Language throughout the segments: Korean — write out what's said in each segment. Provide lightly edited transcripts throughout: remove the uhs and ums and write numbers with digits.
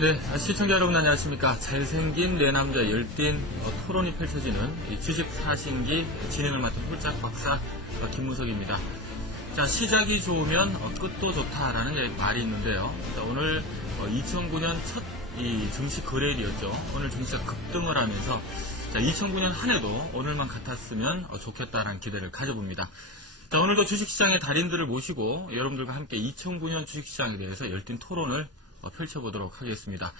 네, 시청자 여러분 안녕하십니까. 잘생긴 네 남자 열띤 토론이 펼쳐지는 이 주식 사신기 진행을 맡은 홀짝 박사 김무석입니다. 자, 시작이 좋으면 끝도 좋다라는 말이 있는데요. 자, 오늘 2009년 첫 이 증시 거래일이었죠. 오늘 증시가 급등을 하면서 자, 2009년 한 해도 오늘만 같았으면 좋겠다라는 기대를 가져봅니다. 자, 오늘도 주식시장의 달인들을 모시고 여러분들과 함께 2009년 주식시장에 대해서 열띤 토론을 펼쳐보도록 하겠습니다.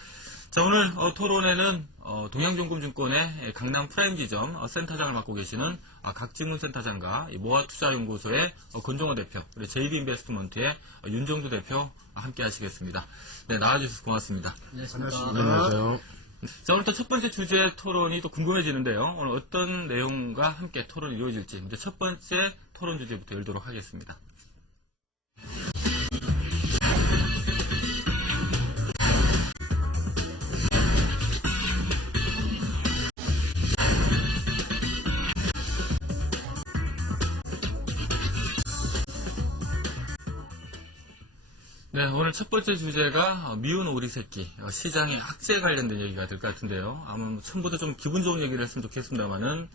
자, 오늘 토론에는 동양증권증권의 강남 프라임지점 센터장을 맡고 계시는 각지문 센터장과 모아투자연구소의 권종호 대표, 그리고 JD인베스트먼트의 윤정두 대표 함께 하시겠습니다. 네, 나와주셔서 고맙습니다. 안녕하세요. 자, 오늘 또 첫 번째 주제 토론이 또 궁금해지는데요. 오늘 어떤 내용과 함께 토론이 이루어질지 이제 첫 번째 토론 주제부터 열도록 하겠습니다. 네, 오늘 첫 번째 주제가 미운 오리 새끼, 시장의 악재 관련된 얘기가 될 것 같은데요. 아마 처음부터 좀 기분 좋은 얘기를 했으면 좋겠습니다만은,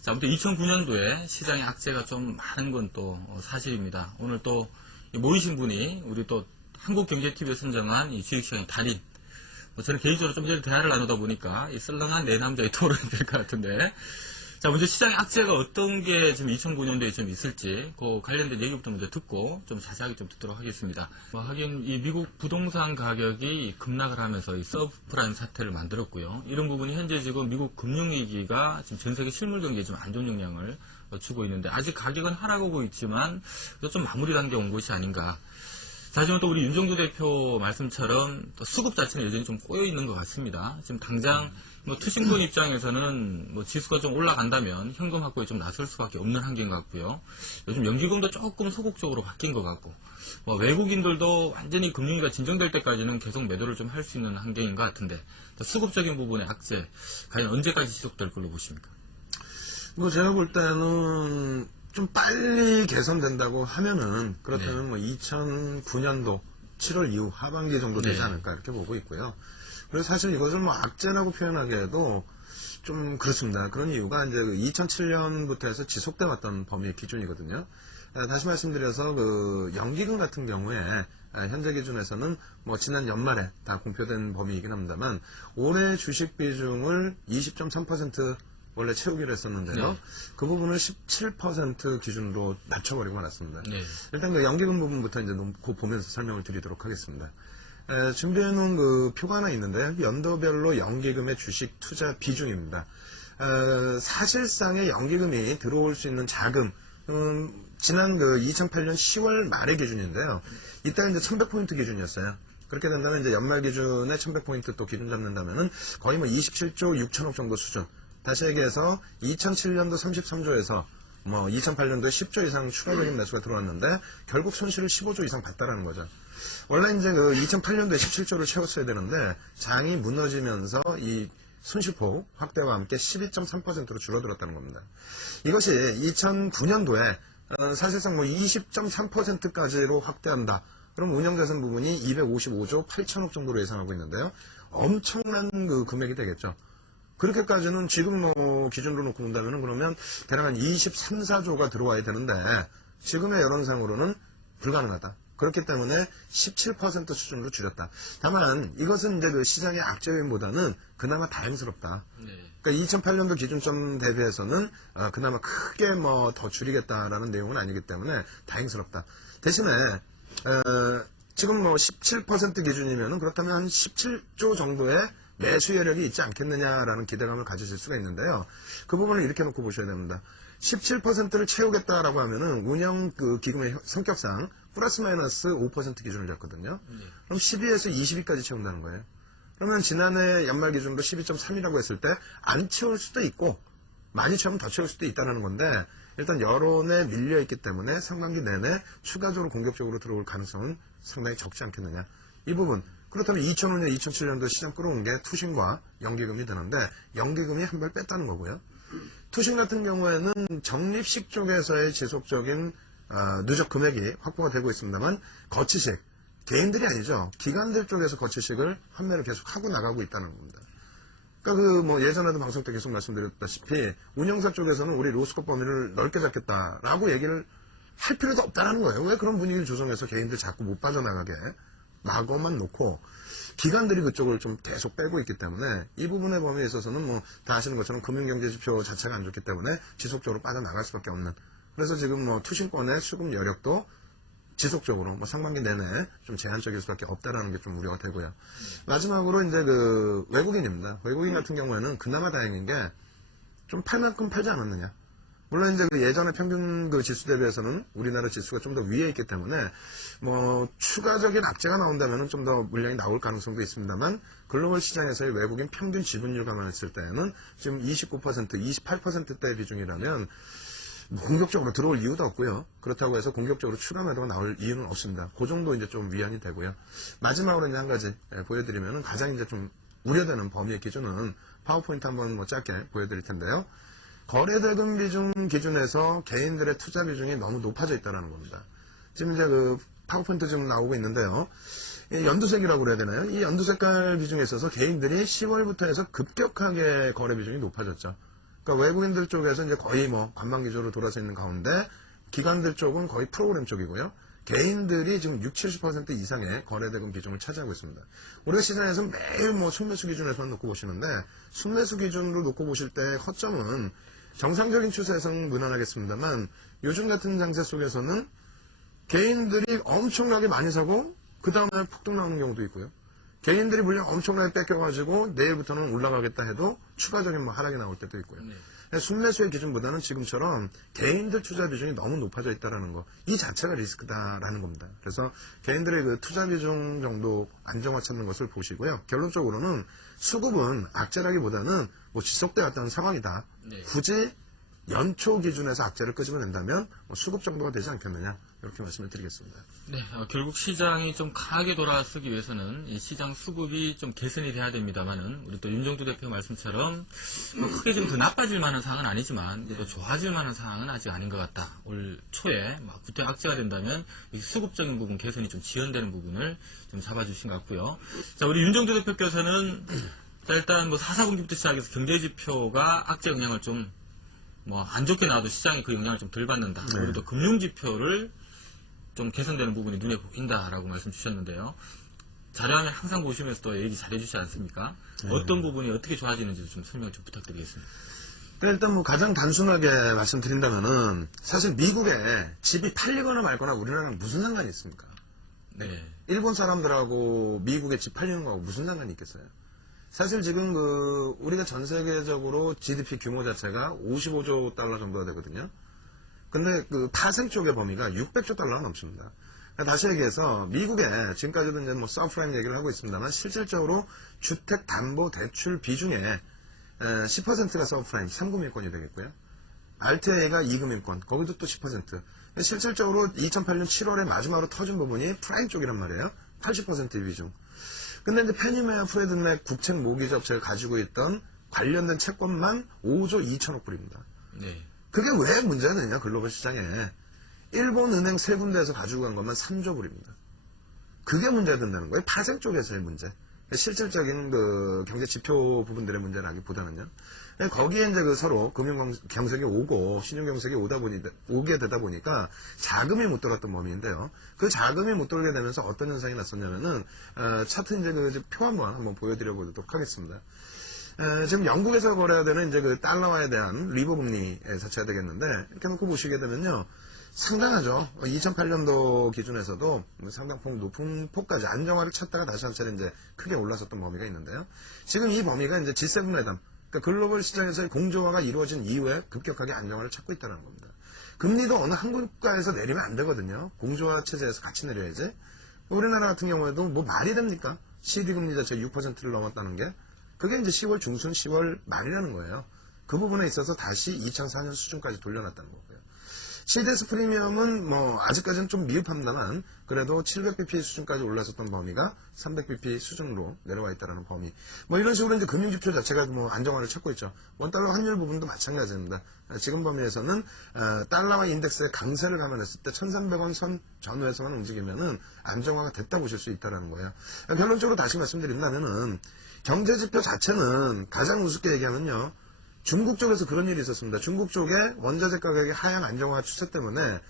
자, 아무튼 2009년도에 시장의 악재가 좀 많은 건 또 사실입니다. 오늘 또 모이신 분이 우리 또 한국경제TV에 선정한 이 주식시장의 달인, 저는 개인적으로 좀 전에 대화를 나누다 보니까 이 썰렁한 네 남자의 토론이 될 것 같은데, 자, 먼저 시장의 악재가 어떤 게 지금 2009년도에 좀 있을지, 그 관련된 얘기부터 먼저 듣고 좀 자세하게 좀 듣도록 하겠습니다. 하긴, 이 미국 부동산 가격이 급락을 하면서 이 서브프라임 사태를 만들었고요. 이런 부분이 현재 지금 미국 금융위기가 지금 전 세계 실물 경기에 좀 안 좋은 영향을 주고 있는데, 아직 가격은 하락하고 있지만, 좀 마무리 단계에 온 것이 아닌가. 하지만 또 우리 윤정두 대표 말씀처럼 또 수급 자체는 여전히 좀 꼬여 있는 것 같습니다. 지금 당장 투신권 입장에서는 지수가 좀 올라간다면 현금 확보에 좀 나설 수밖에 없는 환경 같고요. 요즘 연기금도 조금 소극적으로 바뀐 것 같고, 외국인들도 완전히 금융위기가 진정될 때까지는 계속 매도를 좀 할 수 있는 환경인 것 같은데, 수급적인 부분의 악재 과연 언제까지 지속될 걸로 보십니까? 제가 볼 때는 좀 빨리 개선된다고 하면은 그렇다면 2009년도 7월 이후 하반기 정도 되지 않을까 이렇게 보고 있고요. 그래서 사실 이것을 악재라고 표현하기에도 좀 그렇습니다. 그런 이유가 이제 2007년부터 해서 지속돼 왔던 범위의 기준이거든요. 다시 말씀드려서 그 연기금 같은 경우에 현재 기준에서는 지난 연말에 다 공표된 범위이긴 합니다만 올해 주식 비중을 20.3% 원래 채우기로 했었는데요. 그 부분을 17% 기준으로 낮춰버리고 났습니다. 일단 그 연기금 부분부터 이제 보면서 설명을 드리도록 하겠습니다. 준비해놓은 그 표가 하나 있는데 연도별로 연기금의 주식 투자 비중입니다. 사실상의 연기금이 들어올 수 있는 자금, 지난 그 2008년 10월 말의 기준인데요. 이때 이제 1100포인트 기준이었어요. 그렇게 된다면 이제 연말 기준에 1100포인트 또 기준 잡는다면은 거의 27조 6천억 정도 수준. 다시 얘기해서 2007년도 33조에서 2008년도에 10조 이상 추가적인 매수가 들어왔는데 결국 손실을 15조 이상 봤다라는 거죠. 원래 이제 그 2008년도에 17조를 채웠어야 되는데 장이 무너지면서 이 손실폭 확대와 함께 12.3%로 줄어들었다는 겁니다. 이것이 2009년도에 사실상 20.3%까지로 확대한다. 그럼 운영자산 부분이 255조 8천억 정도로 예상하고 있는데요. 엄청난 그 금액이 되겠죠. 그렇게까지는 지금 기준으로 놓고 본다면 그러면 대략 한 23, 4조가 들어와야 되는데 지금의 여론상으로는 불가능하다. 그렇기 때문에 17% 수준으로 줄였다. 다만 이것은 이제 그 시장의 악재 요인보다는 그나마 다행스럽다. 그러니까 2008년도 기준점 대비해서는 그나마 크게 더 줄이겠다라는 내용은 아니기 때문에 다행스럽다. 대신에 지금 17% 기준이면은 그렇다면 한 17조 정도의 매수 여력이 있지 않겠느냐라는 기대감을 가지실 수가 있는데요. 그 부분을 이렇게 놓고 보셔야 됩니다. 17%를 채우겠다라고 하면은 운영 그 기금의 성격상 플러스 마이너스 5% 기준을 잡거든요. 그럼 12에서 20위까지 채운다는 거예요. 그러면 지난해 연말 기준으로 12.3이라고 했을 때 안 채울 수도 있고 많이 채우면 더 채울 수도 있다는 건데 일단 여론에 밀려있기 때문에 상반기 내내 추가적으로 공격적으로 들어올 가능성은 상당히 적지 않겠느냐. 이 부분. 그렇다면 2005년, 2007년도 시장 끌어온 게 투신과 연기금이 되는데 연기금이 한 발 뺐다는 거고요. 투신 같은 경우에는 적립식 쪽에서의 지속적인 누적 금액이 확보가 되고 있습니다만 거치식, 개인들이 아니죠. 기관들 쪽에서 거치식을 환매를 계속 하고 나가고 있다는 겁니다. 그러니까 예전에도 방송 때 계속 말씀드렸다시피 운영사 쪽에서는 우리 로스컵 범위를 넓게 잡겠다라고 얘기를 할 필요도 없다는 거예요. 왜 그런 분위기를 조성해서 개인들 자꾸 못 빠져나가게 막어만 놓고 기관들이 그쪽을 좀 계속 빼고 있기 때문에 이 부분의 범위에 있어서는 다 아시는 것처럼 금융경제지표 자체가 안 좋기 때문에 지속적으로 빠져나갈 수밖에 없는. 그래서 지금 투신권의 수급 여력도 지속적으로 상반기 내내 좀 제한적일 수밖에 없다라는 게 좀 우려가 되고요. 마지막으로 이제 외국인입니다. 외국인 같은 경우에는 그나마 다행인 게 좀 팔 만큼 팔지 않았느냐. 물론 이제 예전에 평균 지수 대비해서는 우리나라 지수가 좀 더 위에 있기 때문에 추가적인 악재가 나온다면 좀 더 물량이 나올 가능성도 있습니다만 글로벌 시장에서의 외국인 평균 지분율 감안했을 때는 지금 29%, 28%대의 비중이라면 공격적으로 들어올 이유도 없고요. 그렇다고 해서 공격적으로 추가 매도가 나올 이유는 없습니다. 그 정도 이제 좀 위안이 되고요. 마지막으로 이제 한 가지 보여드리면은 가장 이제 좀 우려되는 범위의 기준은 파워포인트 한번 짧게 보여드릴 텐데요. 거래대금 비중 기준에서 개인들의 투자 비중이 너무 높아져 있다는 겁니다. 지금 이제 파워포인트 지금 나오고 있는데요. 연두색이라고 그래야 되나요? 이 연두색깔 비중에 있어서 개인들이 10월부터 해서 급격하게 거래 비중이 높아졌죠. 그러니까 외국인들 쪽에서 이제 거의 관망 기조로 돌아서 있는 가운데 기관들 쪽은 거의 프로그램 쪽이고요. 개인들이 지금 60, 70% 이상의 거래대금 비중을 차지하고 있습니다. 우리가 시장에서 매일 순매수 기준에서만 놓고 보시는데 순매수 기준으로 놓고 보실 때 허점은 정상적인 추세에서는 무난하겠습니다만 요즘 같은 장세 속에서는 개인들이 엄청나게 많이 사고 그 다음에 폭등 나오는 경우도 있고요. 개인들이 물량 엄청나게 뺏겨가지고 내일부터는 올라가겠다 해도 추가적인 하락이 나올 때도 있고요. 순매수의 기준보다는 지금처럼 개인들 투자 비중이 너무 높아져 있다는 거, 이 자체가 리스크다라는 겁니다. 그래서 개인들의 투자 비중 정도 안정화 찾는 것을 보시고요. 결론적으로는 수급은 악재라기보다는 지속되어 왔다는 상황이다. 네. 굳이 연초 기준에서 악재를 끄집어낸다면 수급 정도가 되지 않겠느냐, 이렇게 말씀을 드리겠습니다. 네, 결국 시장이 좀 강하게 돌아서기 위해서는 이 시장 수급이 좀 개선이 돼야 됩니다만은 우리 또 윤정두 대표 말씀처럼 크게 좀 더 나빠질 만한 상황은 아니지만 또 좋아질 만한 상황은 아직 아닌 것 같다. 올 초에 구태 악재가 된다면 이 수급적인 부분 개선이 좀 지연되는 부분을 좀 잡아주신 것 같고요. 자, 우리 윤정두 대표께서는 자, 일단 4분기부터 시작해서 경제지표가 악재 영향을 좀 안 좋게 나와도 시장이 그 영향을 좀 덜 받는다. 네. 그리고 또 금융지표를 좀 개선되는 부분이 눈에 보인다라고 말씀 주셨는데요. 자료화면 항상 보시면서 또 얘기 잘해주시지 않습니까? 네. 어떤 부분이 어떻게 좋아지는지 좀 설명 좀 부탁드리겠습니다. 일단 가장 단순하게 말씀드린다면은 사실 미국에 집이 팔리거나 말거나 우리나라랑 무슨 상관이 있습니까? 네. 일본 사람들하고 미국에 집 팔리는 거하고 무슨 상관이 있겠어요? 사실 지금 우리가 전 세계적으로 GDP 규모 자체가 55조 달러 정도가 되거든요. 근데 파생 쪽의 범위가 600조 달러가 넘습니다. 다시 얘기해서 미국에 지금까지도 이제 서프라임 얘기를 하고 있습니다만 실질적으로 주택담보대출 비중에 10%가 서프라임 3금융권이 되겠고요. RTA가 2금융권 거기도 또 10%. 실질적으로 2008년 7월에 마지막으로 터진 부분이 프라임 쪽이란 말이에요. 80%의 비중. 근데 이제 페니메어 프레드맥 국책 모기지 업체가 가지고 있던 관련된 채권만 5조 2천억 불입니다. 네. 그게 왜 문제가 되냐, 글로벌 시장에. 일본 은행 세 군데에서 가지고 간 것만 3조 불입니다. 그게 문제가 된다는 거예요. 파생 쪽에서의 문제. 실질적인 경제 지표 부분들의 문제라기보다는요. 거기에 이제 서로 금융 경색이 오고 신용 경색이 오게 되다 보니까 자금이 못 돌았던 범위인데요. 그 자금이 못 돌게 되면서 어떤 현상이 났었냐면은 차트 이제 표 한번 보여드려 보도록 하겠습니다. 지금 영국에서 거래해야 되는 이제 달러화에 대한 리버 금리 자체가 되겠는데 이렇게 놓고 보시게 되면요. 상당하죠. 2008년도 기준에서도 상당폭 높은 폭까지 안정화를 찾다가 다시 한 차례 이제 크게 올라섰던 범위가 있는데요. 지금 이 범위가 이제 G7 회담, 그러니까 글로벌 시장에서의 공조화가 이루어진 이후에 급격하게 안정화를 찾고 있다는 겁니다. 금리도 어느 한 국가에서 내리면 안 되거든요. 공조화 체제에서 같이 내려야지. 우리나라 같은 경우에도 말이 됩니까? CD 금리 자체가 6%를 넘었다는 게 그게 이제 10월 중순, 10월 말이라는 거예요. 그 부분에 있어서 다시 2004년 수준까지 돌려놨다는 거고요. CDS 프리미엄은 뭐 아직까지는 좀 미흡합니다만 그래도 700bp 수준까지 올랐었던 범위가 300bp 수준으로 내려와 있다는 범위. 뭐 이런 식으로 이제 금융지표 자체가 뭐 안정화를 찾고 있죠. 원달러 환율 부분도 마찬가지입니다. 지금 범위에서는 달러와 인덱스의 강세를 감안했을 때 1,300원 선 전후에서만 움직이면은 안정화가 됐다 보실 수 있다는 거예요. 결론적으로 다시 말씀드린다면은 경제지표 자체는 가장 우습게 얘기하면요. 중국 쪽에서 그런 일이 있었습니다. 중국 쪽에 원자재 가격의 하향 안정화 추세 때문에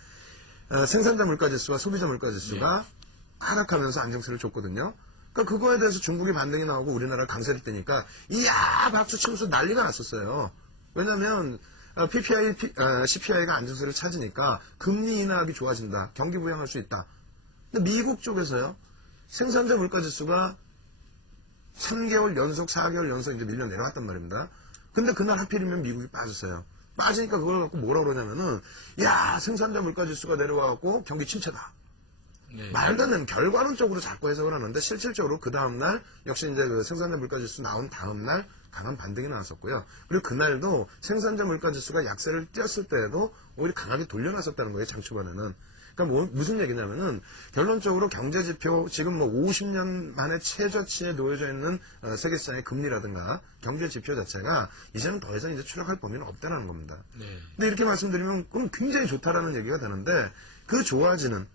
생산자 물가지수와 소비자 물가지수가 하락하면서 안정세를 줬거든요. 그러니까 그거에 대해서 중국이 반등이 나오고 우리나라가 강세를 떼니까 이야 박수 치면서 난리가 났었어요. 왜냐하면 CPI가 안정세를 찾으니까 금리 인하하기 좋아진다. 경기 부양할 수 있다. 근데 미국 쪽에서요. 생산자 물가지수가 3개월 연속, 4개월 연속 이제 밀려 내려왔단 말입니다. 근데 그날 하필이면 미국이 빠졌어요. 빠지니까 그걸 갖고 뭐라 그러냐면은, 야, 생산자 물가지수가 내려와갖고 경기 침체다. 네. 말도 안 되는 결과론적으로 자꾸 해석을 하는데, 실질적으로 그 다음날, 역시 이제 그 생산자 물가지수 나온 다음날, 강한 반등이 나왔었고요. 그리고 그날도 생산자 물가지수가 약세를 띄었을 때에도 오히려 강하게 돌려놨었다는 거예요, 장 초반에는. 그러니까 무슨 얘기냐면은 결론적으로 경제지표 지금 뭐 50년 만에 최저치에 놓여져 있는 세계시장의 금리라든가 경제지표 자체가 이제는 더 이상 이제 추락할 범위는 없다는 겁니다. 네. 근데 이렇게 말씀드리면 그럼 굉장히 좋다라는 얘기가 되는데 그 좋아지는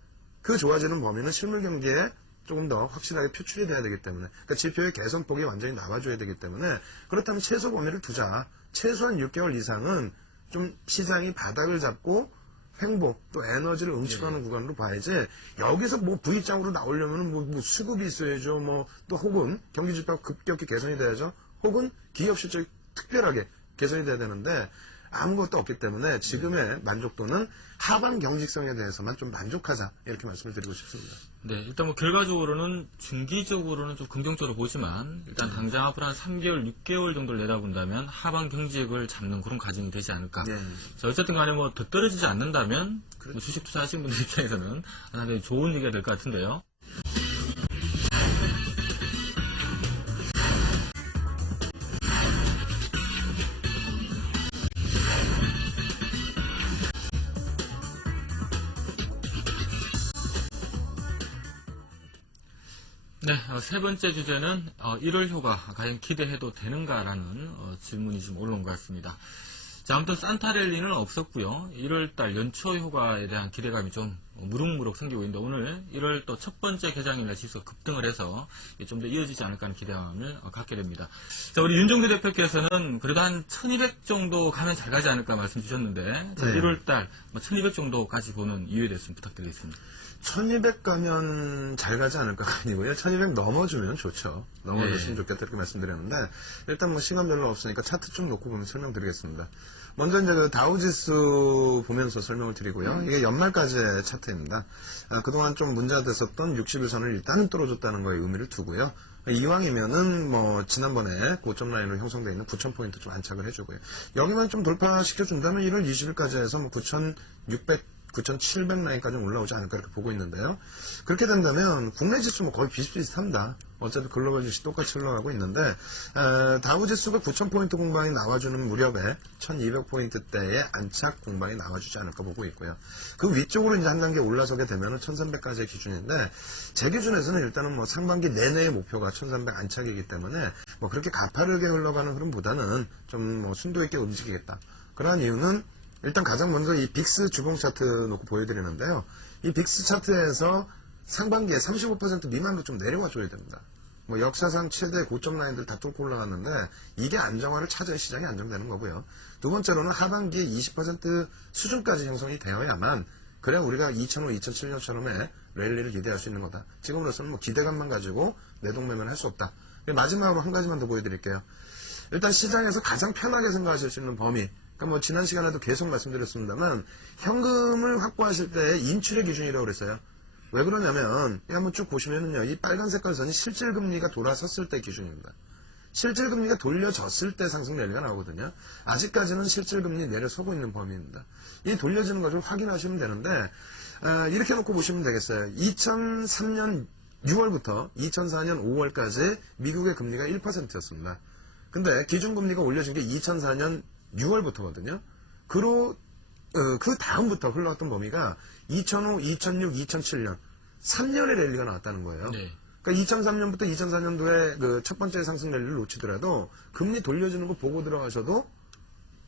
범위는 실물 경기에 조금 더 확실하게 표출이 돼야 되기 때문에 그러니까 지표의 개선폭이 완전히 나와줘야 되기 때문에 그렇다면 최소 범위를 두자. 최소한 6개월 이상은 좀 시장이 바닥을 잡고 행복 또 에너지를 응축하는 구간으로 봐야지 여기서 뭐 V장으로 나오려면 뭐 수급이 있어야죠. 뭐 또 혹은 경기 지표가 급격히 개선이 돼야죠. 혹은 기업 실적이 특별하게 개선이 돼야 되는데 아무것도 없기 때문에 지금의 만족도는 하반 경직성에 대해서만 좀 만족하자 이렇게 말씀을 드리고 싶습니다. 네, 일단 뭐 결과적으로는 중기적으로는 좀 긍정적으로 보지만 일단 당장 앞으로 한 3개월, 6개월 정도를 내다본다면 하반 경직을 잡는 그런 과정이 되지 않을까. 네. 자, 어쨌든 간에 뭐 더 떨어지지 않는다면 뭐 주식 투자하시는 분들 입장에서는 하나의 좋은 얘기가 될 것 같은데요. 네, 세 번째 주제는 1월 효과 과연 기대해도 되는가라는 질문이 좀 올라온 것 같습니다. 자, 아무튼 산타랠리는 없었고요. 1월달 연초 효과에 대한 기대감이 좀 무럭무럭 생기고 있는데 오늘 1월 또 첫 번째 개장일날 지수가 급등을 해서 좀 더 이어지지 않을까 하는 기대감을 갖게 됩니다. 자, 우리 윤종대 대표께서는 그래도 한 1200 정도 가면 잘 가지 않을까 말씀 주셨는데 자, 네. 1월달 1200 정도까지 보는 이유에 대해서 좀 부탁드리겠습니다. 1200 가면 잘 가지 않을까가 아니고요. 1200 넘어주면 좋죠. 넘어줬으면 좋겠다 이렇게 말씀드렸는데 일단 뭐 시간 별로 없으니까 차트 좀 놓고 보면 설명드리겠습니다. 먼저 이제 그 다우지수 보면서 설명을 드리고요. 이게 연말까지의 차트입니다. 그동안 좀 문제가 됐었던 60일선을 일단은 뚫어줬다는 거에 의미를 두고요. 이왕이면은 뭐 지난번에 고점 라인으로 형성되어 있는 9000포인트 좀 안착을 해주고요. 여기만 좀 돌파시켜준다면 1월 20일까지 해서 뭐 9600 9,700 라인까지 올라오지 않을까 이렇게 보고 있는데요. 그렇게 된다면 국내 지수 뭐 거의 비슷비슷합니다. 어차피 글로벌 주식 똑같이 흘러가고 있는데 다우 지수가 9,000포인트 공방이 나와주는 무렵에 1,200포인트대의 안착 공방이 나와주지 않을까 보고 있고요. 그 위쪽으로 이제 한 단계 올라서게 되면 1,300까지의 기준인데 제 기준에서는 일단은 뭐 상반기 내내의 목표가 1,300 안착이기 때문에 뭐 그렇게 가파르게 흘러가는 흐름보다는 좀 뭐 순도 있게 움직이겠다. 그러한 이유는 일단 가장 먼저 이 빅스 주봉 차트 놓고 보여드리는데요. 이 빅스 차트에서 상반기에 35% 미만으로 좀 내려와 줘야 됩니다. 뭐 역사상 최대 고점 라인들 다 뚫고 올라갔는데 이게 안정화를 찾아야 시장이 안정되는 거고요. 두 번째로는 하반기에 20% 수준까지 형성이 되어야만 그래야 우리가 2005, 2007년처럼의 랠리를 기대할 수 있는 거다. 지금으로서는 뭐 기대감만 가지고 내동매매는 할 수 없다. 마지막으로 한 가지만 더 보여드릴게요. 일단 시장에서 가장 편하게 생각하실 수 있는 범위 뭐 지난 시간에도 계속 말씀드렸습니다만 현금을 확보하실 때 인출의 기준이라고 그랬어요. 왜 그러냐면 한번 쭉 보시면은요. 이 빨간 색깔 선이 실질금리가 돌아섰을 때 기준입니다. 실질금리가 돌려졌을 때 상승 랠리가 나오거든요. 아직까지는 실질금리 내려서고 있는 범위입니다. 이 돌려지는 것을 확인하시면 되는데 이렇게 놓고 보시면 되겠어요. 2003년 6월부터 2004년 5월까지 미국의 금리가 1%였습니다. 근데 기준금리가 올려진 게 2004년 6월부터거든요. 그로 그 다음부터 흘러왔던 범위가 2005, 2006, 2007년 3년의 랠리가 나왔다는 거예요. 네. 그러니까 2003년부터 2004년도에 그 첫 번째 상승 랠리를 놓치더라도 금리 돌려주는 거 보고 들어가셔도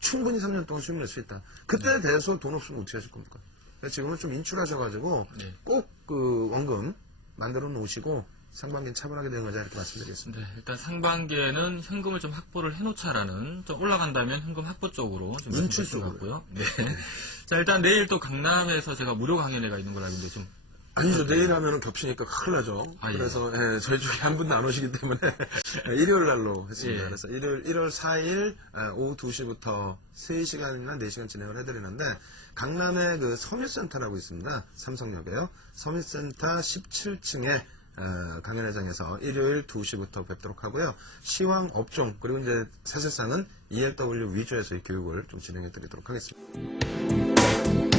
충분히 3년 동안 수익 낼 수 있다. 그때에 대해서 돈 없으면 어떻게 하실 겁니까? 그래서 지금은 좀 인출하셔가지고 네. 꼭 그 원금 만들어 놓으시고 상반기는 차분하게 되는 거자 이렇게 말씀드리겠습니다. 네, 일단 상반기에는 현금을 좀 확보를 해놓자라는, 좀 올라간다면 현금 확보 쪽으로 좀 인출 말씀드릴 것 쪽으로요. 같고요. 네. 자, 일단 내일 또 강남에서 제가 무료 강연회가 있는 걸로 알고 있는데 좀. 아니죠. 내일 하면은 겹치니까 큰일 나죠. 아, 예. 그래서 저희 쪽에 한 분도 안 오시기 때문에 일요일 날로 했습니다. 예. 그래서 1월 4일 오후 2시부터 3시간이나 4시간 진행을 해드리는데 강남에 그 서밋센터라고 있습니다. 삼성역에요. 서밋센터 17층에 강연회장에서 일요일 2시부터 뵙도록 하고요. 시황 업종 그리고 이제 사실상은 ELW 위주에서 이 교육을 좀 진행해 드리도록 하겠습니다.